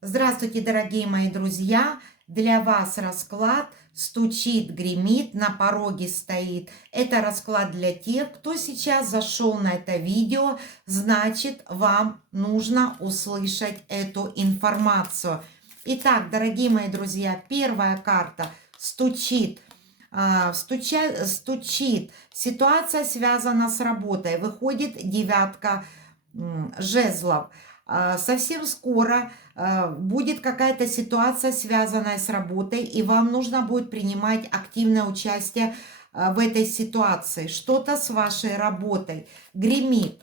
Здравствуйте, дорогие мои друзья! Для вас расклад «Стучит, гремит, на пороге стоит». Это расклад для тех, кто сейчас зашел на это видео, значит, вам нужно услышать эту информацию. Итак, дорогие мои друзья, первая карта «Стучит». Стучит. Ситуация связана с работой. Выходит девятка жезлов. Совсем скоро будет какая-то ситуация, связанная с работой, и вам нужно будет принимать активное участие в этой ситуации. Что-то с вашей работой гремит.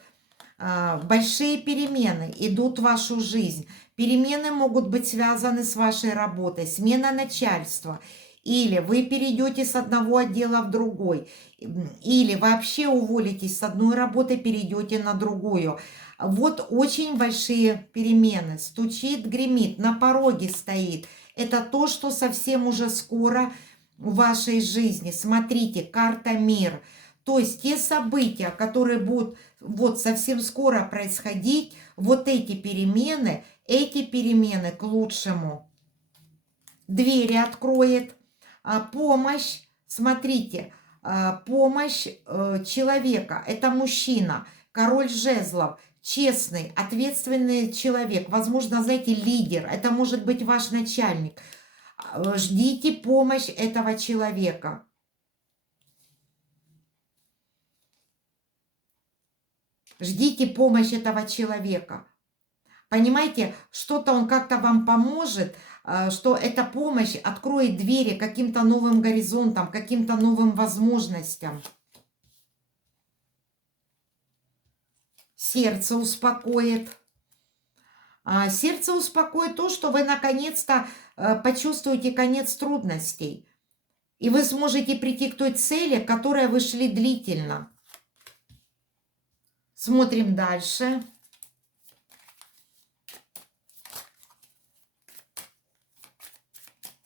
Большие перемены идут в вашу жизнь. Перемены могут быть связаны с вашей работой, смена начальства. Или вы перейдете с одного отдела в другой. Или вообще уволитесь с одной работы, перейдете на другую. Вот очень большие перемены. Стучит, гремит, на пороге стоит. Это то, что совсем уже скоро в вашей жизни. Смотрите, карта мир. То есть те события, которые будут вот совсем скоро происходить, вот эти перемены к лучшему. Двери откроет, помощь, смотрите, помощь человека, это мужчина, король жезлов, честный, ответственный человек, возможно, знаете, лидер, это может быть ваш начальник. Ждите помощь этого человека. Ждите помощь этого человека. Понимаете, что-то он как-то вам поможет, что эта помощь откроет двери каким-то новым горизонтам, каким-то новым возможностям. Сердце успокоит. Сердце успокоит то, что вы наконец-то почувствуете конец трудностей. И вы сможете прийти к той цели, к которой вы шли длительно. Смотрим дальше.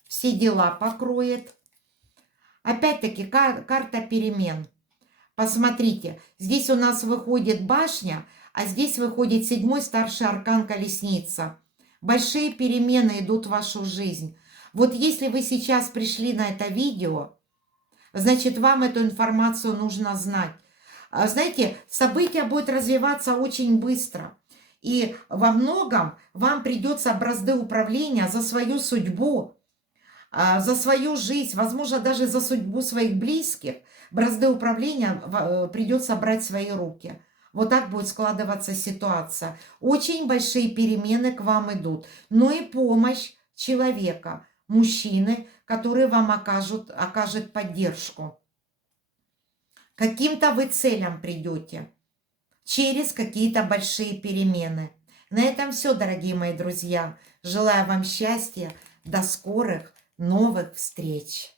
Все дела покроет. Опять-таки карта перемен. Посмотрите, здесь у нас выходит башня, а здесь выходит седьмой старший аркан колесница. Большие перемены идут в вашу жизнь. Вот если вы сейчас пришли на это видео, значит, вам эту информацию нужно знать. Знаете, события будут развиваться очень быстро. И во многом вам придется бразды управления за свою судьбу, за свою жизнь, возможно, даже за судьбу своих близких, бразды управления придется брать в свои руки. Вот так будет складываться ситуация. Очень большие перемены к вам идут, но и помощь человека, мужчины, который вам окажет поддержку. Каким-то вы целям придете через какие-то большие перемены. На этом все, дорогие мои друзья. Желаю вам счастья. До скорых новых встреч!